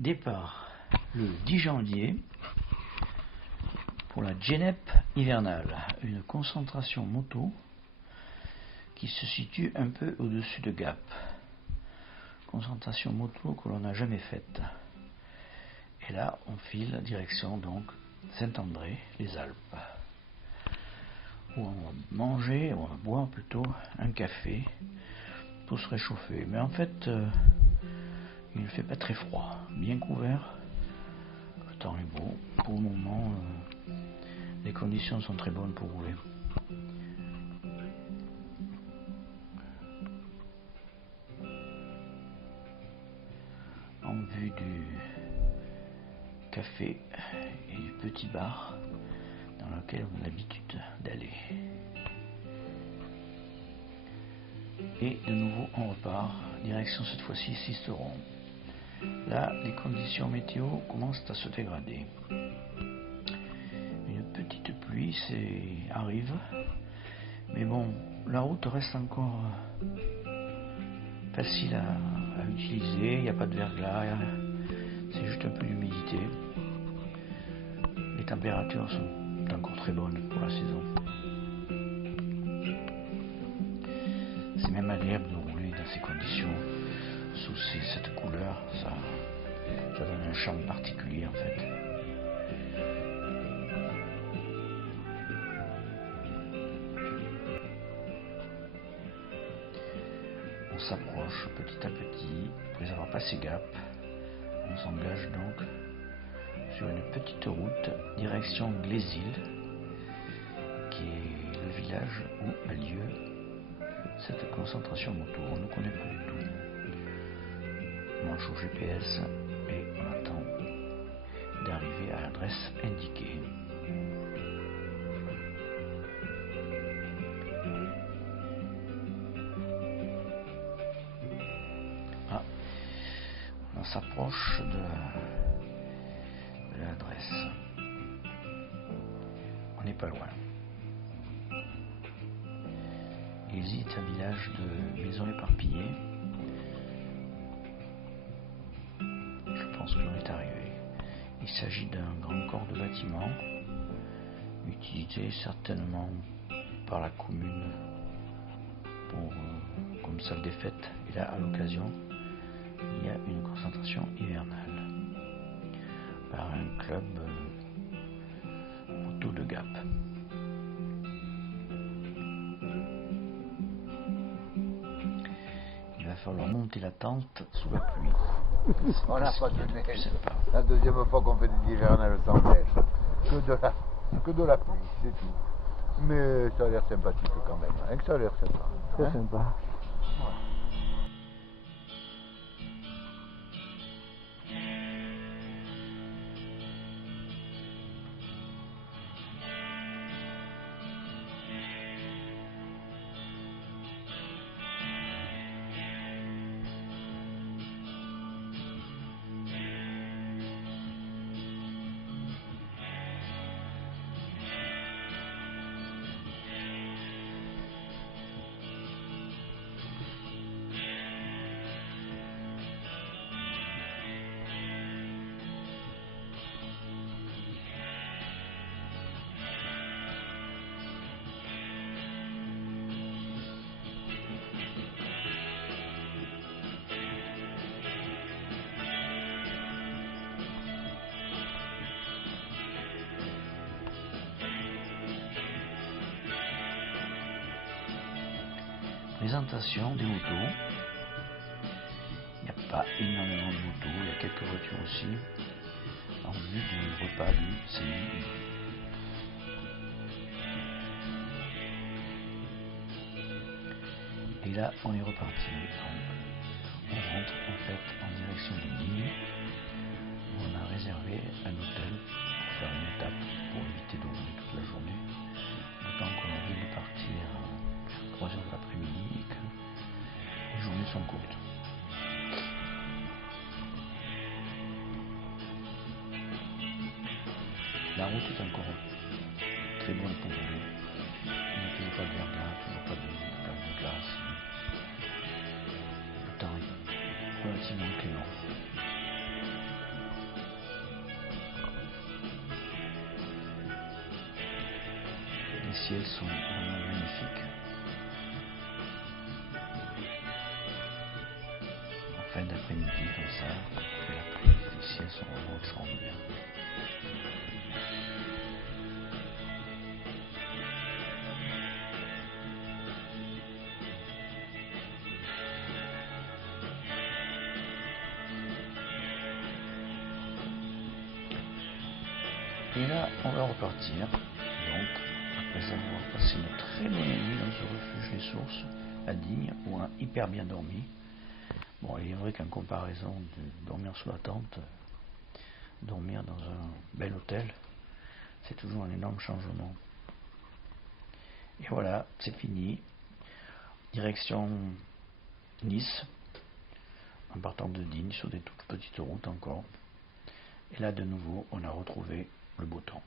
Départ le 10 janvier pour la Genep hivernale, une concentration moto qui se situe un peu au-dessus de Gap. Concentration moto que l'on n'a jamais faite. Et là, on file direction donc Saint-André, les Alpes, où on va manger, on va boire plutôt un café pour se réchauffer. Mais en fait, il ne fait pas très froid, bien couvert, le temps est beau. Pour le moment, les conditions sont très bonnes pour rouler. En vue du café et du petit bar dans lequel on a l'habitude d'aller. Et de nouveau on repart, direction cette fois-ci Sisteron. Là, les conditions météo commencent à se dégrader. Une petite pluie arrive, mais bon, la route reste encore facile à utiliser, il n'y a pas de verglas, c'est juste un peu d'humidité. Les températures sont encore très bonnes pour la saison. C'est même agréable de rouler dans ces conditions, sous cette couleur, ça donne un charme particulier en fait. On s'approche petit à petit, après avoir passé Gap, on s'engage donc sur une petite route direction Glésil, qui est le village où a lieu cette concentration moto. On ne connaît pas du tout. On marche au GPS et on attend d'arriver à l'adresse indiquée. Ah, on s'approche de l'adresse. On n'est pas loin. Glésil est un village de maisons éparpillées. Je pense que l'on est arrivé. Il s'agit d'un grand corps de bâtiment utilisé certainement par la commune comme salle des fêtes. Et là, à l'occasion, il y a une concentration hivernale par un club moto de Gap. Il va falloir monter la tente sous la pluie. On n'a pas de neige. La deuxième fois qu'on fait des hivernales sans neige. Que de la pluie, c'est tout. Mais ça a l'air sympathique quand même. Hein, que ça a l'air sympa. Très sympa. Voilà. Présentation des motos. Il n'y a pas énormément de motos, il y a quelques voitures aussi, en vue du repas du samedi. Et là, on est reparti. On rentre en fait en direction de Nîmes, où on a réservé un hôtel pour faire une étape, pour éviter de rouler toute la journée. D'autant qu'on vient de partir à 3h de l'après-midi et que les journées sont courtes. La route est encore très bonne pour rouler. Il n'y a toujours pas de verglas, toujours pas de glace. Le temps est relativement clément. ciels sont vraiment magnifiques. En fin d'après-midi comme ça, après la pluie, les ciels sont vraiment extraordinaires. Et là, on va repartir, donc, après avoir passé une très bonne nuit dans ce refuge des sources, à Digne, où on a hyper bien dormi. Bon, il est vrai qu'en comparaison de dormir sous la tente, dormir dans un bel hôtel, c'est toujours un énorme changement. Et voilà, c'est fini. Direction Nice, en partant de Digne, sur des toutes petites routes encore. Et là, de nouveau, on a retrouvé le beau temps.